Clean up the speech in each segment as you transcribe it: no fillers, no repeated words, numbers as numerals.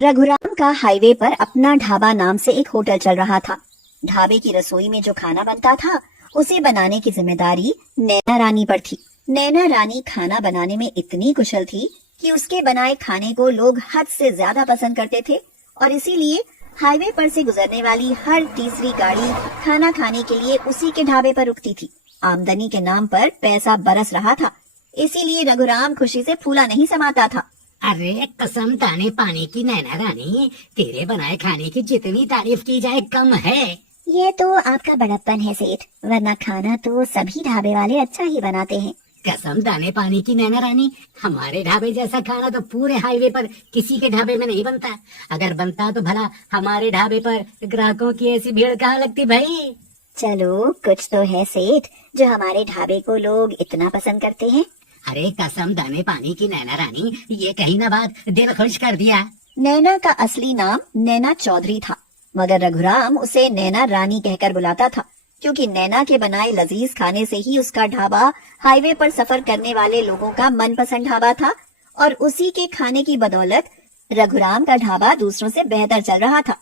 रघुराम का हाईवे पर अपना ढाबा नाम से एक होटल चल रहा था। ढाबे की रसोई में जो खाना बनता था उसे बनाने की जिम्मेदारी नैना रानी पर थी। नैना रानी खाना बनाने में इतनी कुशल थी कि उसके बनाए खाने को लोग हद से ज्यादा पसंद करते थे और इसीलिए हाईवे पर से गुजरने वाली हर तीसरी गाड़ी खाना खाने के लिए उसी के ढाबे पर रुकती थी। आमदनी के नाम पर पैसा बरस रहा था, इसीलिए रघुराम खुशी से फूला नहीं समाता था। अरे कसम दाने पानी की नैना रानी, तेरे बनाए खाने की जितनी तारीफ की जाए कम है। ये तो आपका बड़प्पन है सेठ, वरना खाना तो सभी ढाबे वाले अच्छा ही बनाते हैं। कसम दाने पानी की नैना रानी, हमारे ढाबे जैसा खाना तो पूरे हाईवे पर किसी के ढाबे में नहीं बनता। अगर बनता तो भला हमारे ढाबे पर ग्राहकों की ऐसी भीड़ कहाँ लगती भाई। चलो कुछ तो है सेठ जो हमारे ढाबे को लोग इतना पसंद करते हैं। अरे कसम दाने पानी की नैना रानी, ये कहीं ना बात दिल खुश कर दिया। नैना का असली नाम नैना चौधरी था, मगर रघुराम उसे नैना रानी कहकर बुलाता था, क्योंकि नैना के बनाए लजीज खाने से ही उसका ढाबा हाईवे पर सफर करने वाले लोगों का मनपसंद ढाबा था और उसी के खाने की बदौलत रघुराम का ढाबा दूसरों से बेहतर चल रहा था।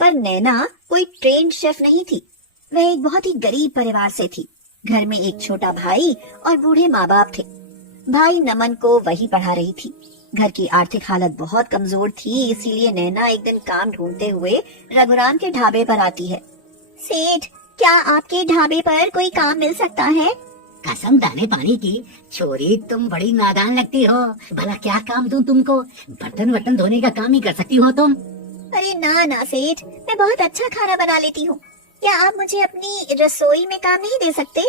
पर नैना कोई ट्रेन्ड शेफ नहीं थी, वह एक बहुत ही गरीब परिवार से थी। घर में एक छोटा भाई और बूढ़े माँ बाप थे। भाई नमन को वही पढ़ा रही थी। घर की आर्थिक हालत बहुत कमजोर थी, इसीलिए नैना एक दिन काम ढूंढते हुए रघुराम के ढाबे पर आती है। सेठ, क्या आपके ढाबे पर कोई काम मिल सकता है? कसम दाने पानी की छोरी, तुम बड़ी नादान लगती हो। भला क्या काम दूं तुमको? बर्तन वर्तन धोने का काम ही कर सकती हो तुम। अरे ना ना सेठ, मैं बहुत अच्छा खाना बना लेती हूँ। क्या आप मुझे अपनी रसोई में काम नहीं दे सकते?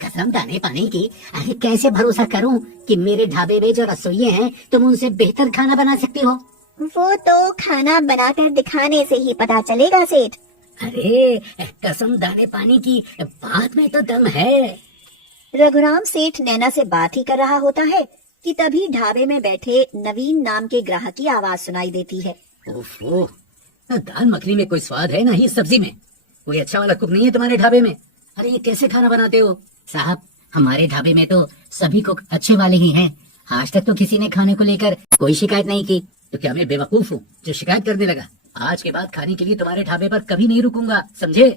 कसम दाने पानी की, अरे कैसे भरोसा करूं कि मेरे ढाबे में जो रसोइये हैं तुम उनसे बेहतर खाना बना सकती हो। वो तो खाना बनाकर दिखाने से ही पता चलेगा सेठ। अरे कसम दाने पानी की बात में तो दम है। रघुराम सेठ नैना से बात ही कर रहा होता है कि तभी ढाबे में बैठे नवीन नाम के ग्राहक की आवाज सुनाई देती है। ओफो, दाल मखनी में कोई स्वाद है ना ही सब्जी में। कोई अच्छा वाला कुक नहीं है तुम्हारे ढाबे में? अरे ये कैसे खाना बनाते हो? साहब, हमारे ढाबे में तो सभी कुक अच्छे वाले ही हैं। आज तक तो किसी ने खाने को लेकर कोई शिकायत नहीं की। तो क्या मैं बेवकूफ हूँ जो शिकायत करने लगा? आज के बाद खाने के लिए तुम्हारे ढाबे पर कभी नहीं रुकूंगा, समझे?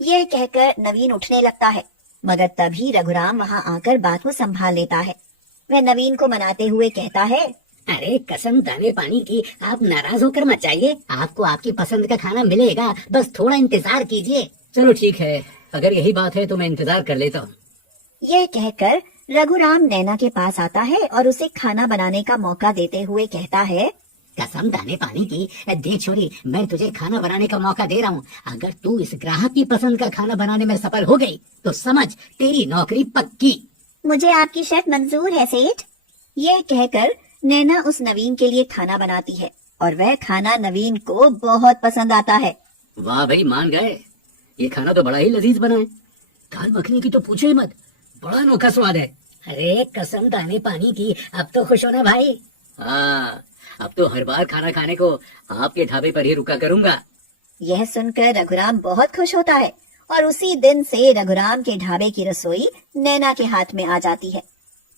यह कहकर नवीन उठने लगता है, मगर तभी रघुराम वहाँ आकर बात को संभाल लेता है। वह नवीन को मनाते हुए कहता है, अरे कसम दाने पानी की, आप नाराज होकर मत जाइए। आपको आपकी पसंद का खाना मिलेगा, बस थोड़ा इंतजार कीजिए। चलो ठीक है, अगर यही बात है तो मैं इंतजार कर लेता हूँ। यह कहकर रघुराम नैना के पास आता है और उसे खाना बनाने का मौका देते हुए कहता है, कसम दाने पानी की, देख छोरी, मैं तुझे खाना बनाने का मौका दे रहा हूँ। अगर तू इस ग्राहक की पसंद का खाना बनाने में सफल हो गई तो समझ तेरी नौकरी पक्की। मुझे आपकी शर्त मंजूर है सेठ। यह कहकर नैना उस नवीन के लिए खाना बनाती है और वह खाना नवीन को बहुत पसंद आता है। वाह भाई, मान गए। ये खाना तो बड़ा ही लजीज बना है। दाल मखनी की तो पूछो ही मत, बड़ा अनोखा स्वाद है। अरे कसम दाने पानी की, अब तो खुश हो ना भाई? हाँ, अब तो हर बार खाना खाने को आपके ढाबे पर ही रुका करूंगा। यह सुनकर रघुराम बहुत खुश होता है और उसी दिन से रघुराम के ढाबे की रसोई नैना के हाथ में आ जाती है।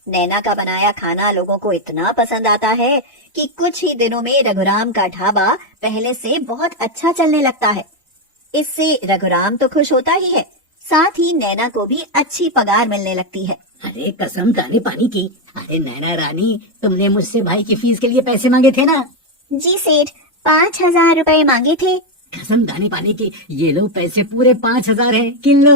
नैना का बनाया खाना लोगों को इतना पसंद आता है कि कुछ ही दिनों में रघुराम का ढाबा पहले से बहुत अच्छा चलने लगता है। इससे रघुराम तो खुश होता ही है, साथ ही नैना को भी अच्छी पगार मिलने लगती है। अरे कसम दाने पानी की, अरे नैना रानी, तुमने मुझसे भाई की फीस के लिए पैसे मांगे थे ना? जी सेठ, 5,000 रुपए मांगे थे। कसम दाने पानी की, ये लो पैसे पूरे 5,000 है, गिन लो।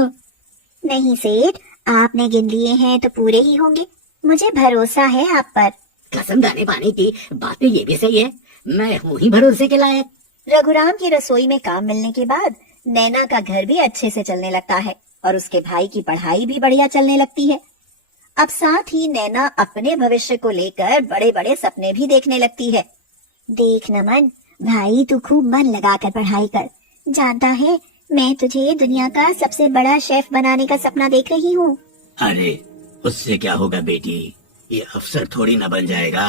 नहीं सेठ, आपने गिन लिए हैं तो पूरे ही होंगे, मुझे भरोसा है आप पर। कसम दाने पानी की, बातें ये भी सही है, मैं हूँ ही भरोसे के लायक। रघुराम की रसोई में काम मिलने के बाद नैना का घर भी अच्छे से चलने लगता है और उसके भाई की पढ़ाई भी बढ़िया चलने लगती है। अब साथ ही नैना अपने भविष्य को लेकर बड़े बड़े सपने भी देखने लगती है। देख नमन भाई, तू खूब मन लगाकर पढ़ाई कर। जानता है, मैं तुझे दुनिया का सबसे बड़ा शेफ बनाने का सपना देख रही हूँ। अरे उससे क्या होगा बेटी, ये अफसर थोड़ी ना बन जाएगा।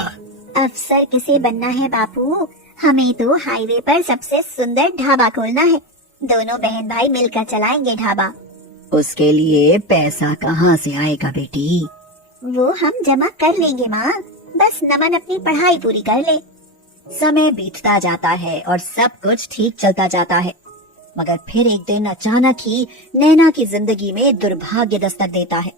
अफसर किसे बनना है बापू, हमें तो हाईवे पर सबसे सुंदर ढाबा खोलना है। दोनों बहन भाई मिलकर चलाएंगे ढाबा। उसके लिए पैसा कहाँ से आएगा बेटी? वो हम जमा कर लेंगे माँ, बस नमन अपनी पढ़ाई पूरी कर ले। समय बीतता जाता है और सब कुछ ठीक चलता जाता है, मगर फिर एक दिन अचानक ही नैना की जिंदगी में दुर्भाग्य दस्तक देता है।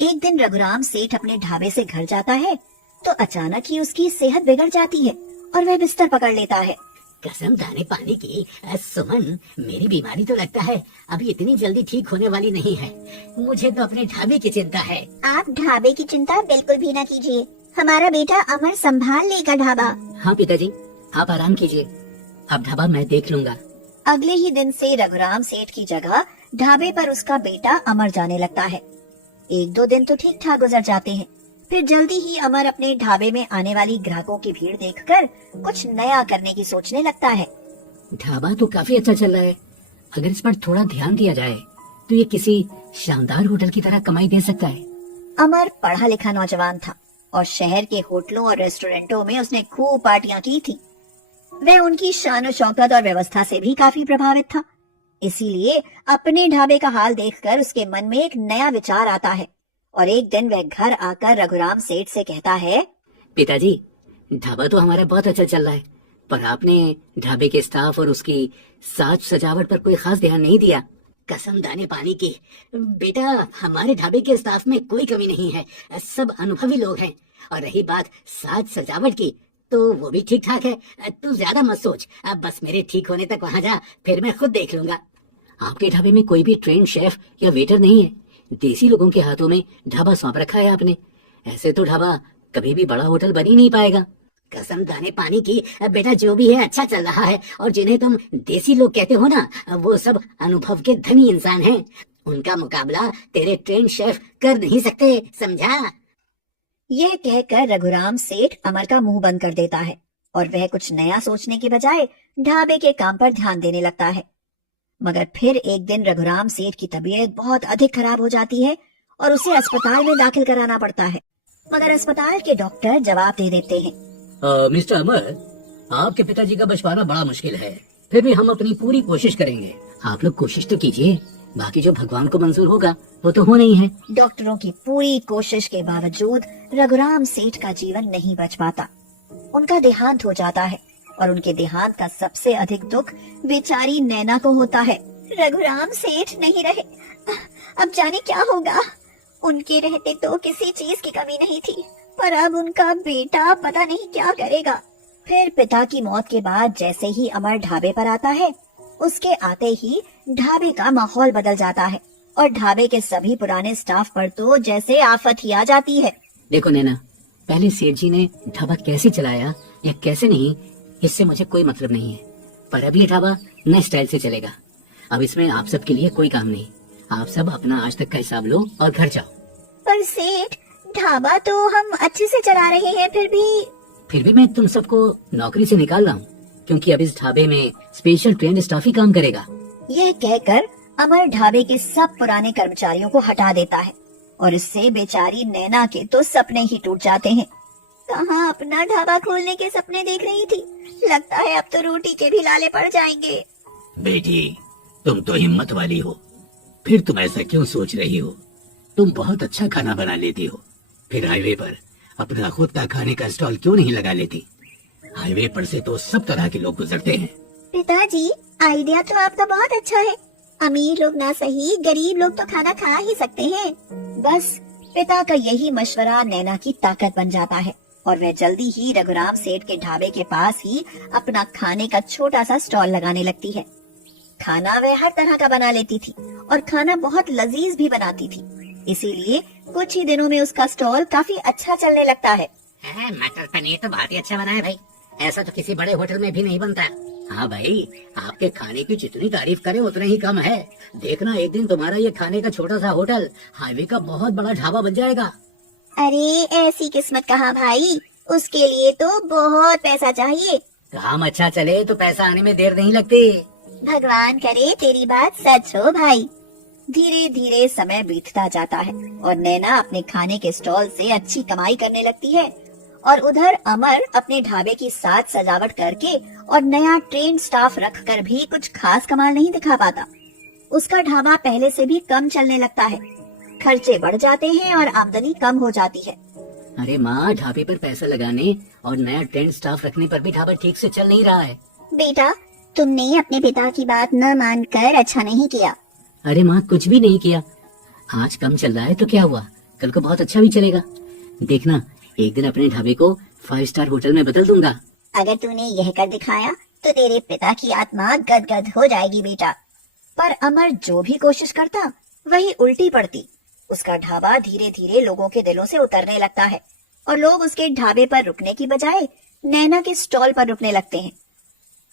एक दिन रघुराम सेठ अपने ढाबे से घर जाता है तो अचानक ही उसकी सेहत बिगड़ जाती है और वह बिस्तर पकड़ लेता है। कसम दाने पानी की, सुमन, मेरी बीमारी तो लगता है अभी इतनी जल्दी ठीक होने वाली नहीं है। मुझे तो अपने ढाबे की चिंता है। आप ढाबे की चिंता बिल्कुल भी न कीजिए, हमारा बेटा अमर संभाल लेगा ढाबा। हाँ पिताजी, आप आराम कीजिए, अब ढाबा मैं देख लूंगा। अगले ही दिन से रघुराम सेठ की जगह ढाबे पर उसका बेटा अमर जाने लगता है। एक दो दिन तो ठीक ठाक गुजर जाते हैं, फिर जल्दी ही अमर अपने ढाबे में आने वाली ग्राहकों की भीड़ देखकर कुछ नया करने की सोचने लगता है। ढाबा तो काफी अच्छा चल रहा है, अगर इस पर थोड़ा ध्यान दिया जाए तो ये किसी शानदार होटल की तरह कमाई दे सकता है। अमर पढ़ा लिखा नौजवान था और शहर के होटलों और रेस्टोरेंटों में उसने खूब पार्टियां की थी। वह उनकी शान शौकत और व्यवस्था से भी काफी प्रभावित था। इसीलिए अपने ढाबे का हाल देखकर उसके मन में एक नया विचार आता है और एक दिन वह घर आकर रघुराम सेठ से कहता है, पिताजी, ढाबा तो हमारा बहुत अच्छा चल रहा है, पर आपने ढाबे के स्टाफ और उसकी साज सजावट पर कोई खास ध्यान नहीं दिया। कसम दाने पानी की, बेटा, हमारे ढाबे के स्टाफ में कोई कमी नहीं है, सब अनुभवी लोग हैं। और रही बात साज सजावट की, तो वो भी ठीक ठाक है। तू ज्यादा मत सोच, अब बस मेरे ठीक होने तक वहाँ जा, फिर मैं खुद देख लूंगा। आपके ढाबे में कोई भी ट्रेन शेफ या वेटर नहीं है, देसी लोगों के हाथों में ढाबा सौंप रखा है आपने। ऐसे तो ढाबा कभी भी बड़ा होटल बन ही नहीं पाएगा। कसम दाने पानी की, बेटा, जो भी है अच्छा चल रहा है, और जिन्हें तुम देसी लोग कहते हो ना, वो सब अनुभव के धनी इंसान हैं। उनका मुकाबला तेरे ट्रेन शेफ कर नहीं सकते, समझा? यह कहकर रघुराम सेठ अमर का मुंह बंद कर देता है और वह कुछ नया सोचने के बजाय ढाबे के काम पर ध्यान देने लगता है। मगर फिर एक दिन रघुराम सेठ की तबीयत बहुत अधिक खराब हो जाती है और उसे अस्पताल में दाखिल कराना पड़ता है। मगर अस्पताल के डॉक्टर जवाब दे देते हैं, मिस्टर अमर, आपके पिताजी का बचवाना बड़ा मुश्किल है, फिर भी हम अपनी पूरी कोशिश करेंगे। आप लोग कोशिश तो कीजिए, बाकी जो भगवान को मंजूर होगा वो तो होना ही है। डॉक्टरों की पूरी कोशिश के बावजूद रघुराम सेठ का जीवन नहीं बच पाता। उनका देहांत हो जाता है और उनके देहांत का सबसे अधिक दुख बेचारी नैना को होता है। रघुराम सेठ नहीं रहे, अब जाने क्या होगा। उनके रहते तो किसी चीज की कमी नहीं थी, पर अब उनका बेटा पता नहीं क्या करेगा। फिर पिता की मौत के बाद जैसे ही अमर ढाबे पर आता है, उसके आते ही ढाबे का माहौल बदल जाता है और ढाबे के सभी पुराने स्टाफ पर तो जैसे आफत ही आ जाती है। देखो नैना, पहले सेठ जी ने ढाबा कैसे चलाया या कैसे नहीं, इससे मुझे कोई मतलब नहीं है, पर अब ये ढाबा नए स्टाइल से चलेगा। अब इसमें आप सब के लिए कोई काम नहीं, आप सब अपना आज तक का हिसाब लो और घर जाओ। पर सेठ, ढाबा तो हम अच्छे से चला रहे हैं, फिर भी मैं तुम सबको नौकरी से निकाल रहा हूँ, क्योंकि अब इस ढाबे में स्पेशल ट्रेन स्टाफ ही काम करेगा। यह कहकर अमर ढाबे के सब पुराने कर्मचारियों को हटा देता है और इससे बेचारी नैना के तो सपने ही टूट जाते हैं। कहाँ अपना ढाबा खोलने के सपने देख रही थी, लगता है अब तो रोटी के भी लाले पड़ जाएंगे। बेटी, तुम तो हिम्मत वाली हो, फिर तुम ऐसा क्यों सोच रही हो? तुम बहुत अच्छा खाना बना लेती हो, फिर हाईवे पर अपना खुद का खाने का स्टॉल क्यों नहीं लगा लेती? हाईवे पर से तो सब तरह के लोग गुजरते हैं। पिताजी, आइडिया तो आपका बहुत अच्छा है। अमीर लोग ना सही, गरीब लोग तो खाना खा ही सकते हैं। बस पिता का यही मशवरा नैना की ताकत बन जाता है और वह जल्दी ही रघुराम सेठ के ढाबे के पास ही अपना खाने का छोटा सा स्टॉल लगाने लगती है। खाना वह हर तरह का बना लेती थी और खाना बहुत लजीज भी बनाती थी, इसीलिए कुछ ही दिनों में उसका स्टॉल काफी अच्छा चलने लगता है। मटर पनीर तो बहुत ही अच्छा बना है भाई, ऐसा तो किसी बड़े होटल में भी नहीं बनता। हाँ भाई, आपके खाने की जितनी तारीफ करे उतना ही कम है। देखना एक दिन तुम्हारा ये खाने का छोटा सा होटल हाईवे का बहुत बड़ा ढाबा बन जाएगा। अरे ऐसी किस्मत कहाँ भाई, उसके लिए तो बहुत पैसा चाहिए। काम अच्छा चले तो पैसा आने में देर नहीं लगती। भगवान करे तेरी बात सच हो भाई। धीरे धीरे समय बीतता जाता है और नैना अपने खाने के स्टॉल से अच्छी कमाई करने लगती है और उधर अमर अपने ढाबे की साज सजावट करके और नया ट्रेन स्टाफ रखकर भी कुछ खास कमाल नहीं दिखा पाता। उसका ढाबा पहले से भी कम चलने लगता है, खर्चे बढ़ जाते हैं और आमदनी कम हो जाती है। अरे माँ, ढाबे पर पैसा लगाने और नया ट्रेंड स्टाफ रखने पर भी ढाबा ठीक से चल नहीं रहा है। बेटा, तुमने अपने पिता की बात न मानकर अच्छा नहीं किया। अरे माँ, कुछ भी नहीं किया। आज कम चल रहा है तो क्या हुआ, कल को बहुत अच्छा भी चलेगा। देखना, एक दिन अपने ढाबे को 5 स्टार होटल में बदल दूंगा। अगर तूने यह कर दिखाया तो तेरे पिता की आत्मा गदगद हो जाएगी बेटा। पर अमर जो भी कोशिश करता वही उल्टी पड़ती। उसका ढाबा धीरे धीरे लोगों के दिलों से उतरने लगता है और लोग उसके ढाबे पर रुकने की बजाय नैना के स्टॉल पर रुकने लगते हैं।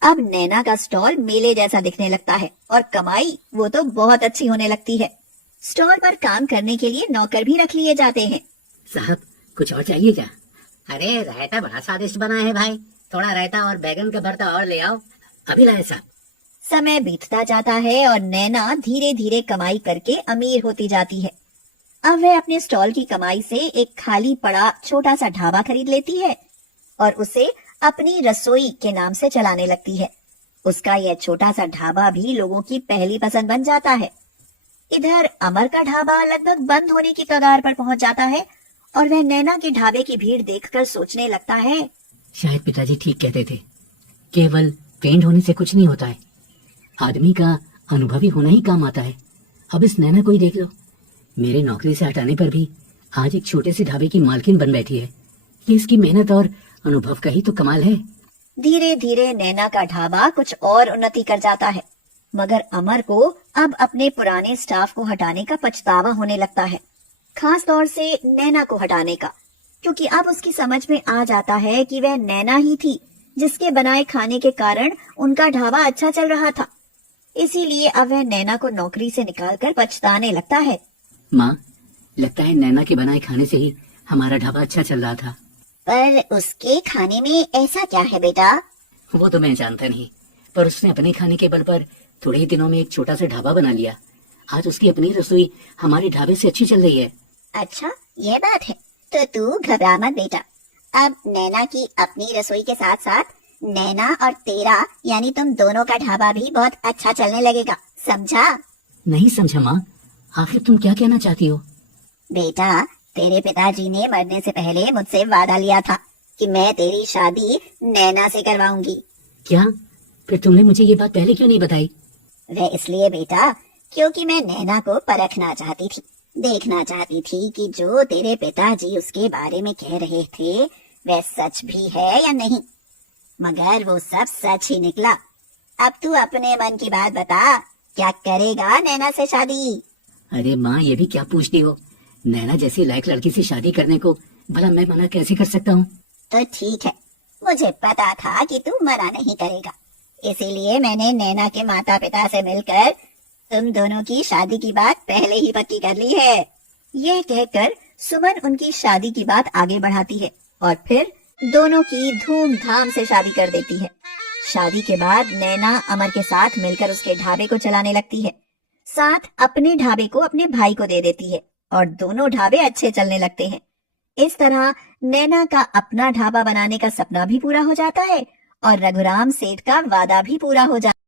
अब नैना का स्टॉल मेले जैसा दिखने लगता है और कमाई वो तो बहुत अच्छी होने लगती है। स्टॉल पर काम करने के लिए नौकर भी रख लिए जाते हैं। साहब, कुछ और चाहिए क्या? अरे रायता बड़ा स्वादिष्ट बना है भाई, थोड़ा रायता और बैगन का भरता और ले आओ। अभी लाए साहब। समय बीतता जाता है और नैना धीरे धीरे कमाई करके अमीर होती जाती है। अब वह अपने स्टॉल की कमाई से एक खाली पड़ा छोटा सा ढाबा खरीद लेती है और उसे अपनी रसोई के नाम से चलाने लगती है। उसका यह छोटा सा ढाबा भी लोगों की पहली पसंद बन जाता है। इधर अमर का ढाबा लगभग बंद होने की कगार पर पहुंच जाता है और वह नैना के ढाबे की भीड़ देखकर सोचने लगता है, शायद पिताजी ठीक कहते थे, केवल पेंट होने से कुछ नहीं होता है, आदमी का अनुभवी होना ही काम आता है। अब इस नैना को ही देख लो, मेरे नौकरी से हटाने पर भी आज एक छोटे से ढाबे की मालकिन बन बैठी है। ये इसकी मेहनत और अनुभव का ही तो कमाल है। धीरे धीरे नैना का ढाबा कुछ और उन्नति कर जाता है, मगर अमर को अब अपने पुराने स्टाफ को हटाने का पछतावा होने लगता है, खास तौर से नैना को हटाने का, क्योंकि अब उसकी समझ में आ जाता है कि वह नैना ही थी जिसके बनाए खाने के कारण उनका ढाबा अच्छा चल रहा था। इसीलिए अब वह नैना को नौकरी से निकालकर पछताने लगता है। माँ, लगता है नैना के बनाए खाने से ही हमारा ढाबा अच्छा चल रहा था। पर उसके खाने में ऐसा क्या है बेटा? वो तो मैं जानता नहीं, पर उसने अपने खाने के बल पर थोड़े ही दिनों में एक छोटा सा ढाबा बना लिया। आज उसकी अपनी रसोई हमारे ढाबे से अच्छी चल रही है। अच्छा, ये बात है तो तू घबरा मत बेटा। अब नैना की अपनी रसोई के साथ साथ नैना और तेरा यानी तुम दोनों का ढाबा भी बहुत अच्छा चलने लगेगा, समझा? नहीं समझा माँ, आखिर तुम क्या कहना चाहती हो? बेटा, तेरे पिताजी ने मरने से पहले मुझसे वादा लिया था कि मैं तेरी शादी नैना से करवाऊंगी। क्या? फिर तुमने मुझे ये बात पहले क्यों नहीं बताई? वह इसलिए बेटा क्योंकि मैं नैना को परखना चाहती थी, देखना चाहती थी कि जो तेरे पिताजी उसके बारे में कह रहे थे वह सच भी है या नहीं। मगर वो सब सच ही निकला। अब तू अपने मन की बात बता, क्या करेगा नैना से शादी? अरे माँ, ये भी क्या पूछती हो? नैना जैसी लायक लड़की से शादी करने को भला मैं मना कैसे कर सकता हूँ? तो ठीक है, मुझे पता था कि तू मना नहीं करेगा, इसीलिए मैंने नैना के माता पिता से मिलकर तुम दोनों की शादी की बात पहले ही पक्की कर ली है। यह कहकर सुमन उनकी शादी की बात आगे बढ़ाती है और फिर दोनों की धूमधाम से शादी कर देती है। शादी के बाद नैना अमर के साथ मिलकर उसके ढाबे को चलाने लगती है, साथ अपने ढाबे को अपने भाई को दे देती है और दोनों ढाबे अच्छे चलने लगते हैं। इस तरह नैना का अपना ढाबा बनाने का सपना भी पूरा हो जाता है और रघुराम सेठ का वादा भी पूरा हो जाता है।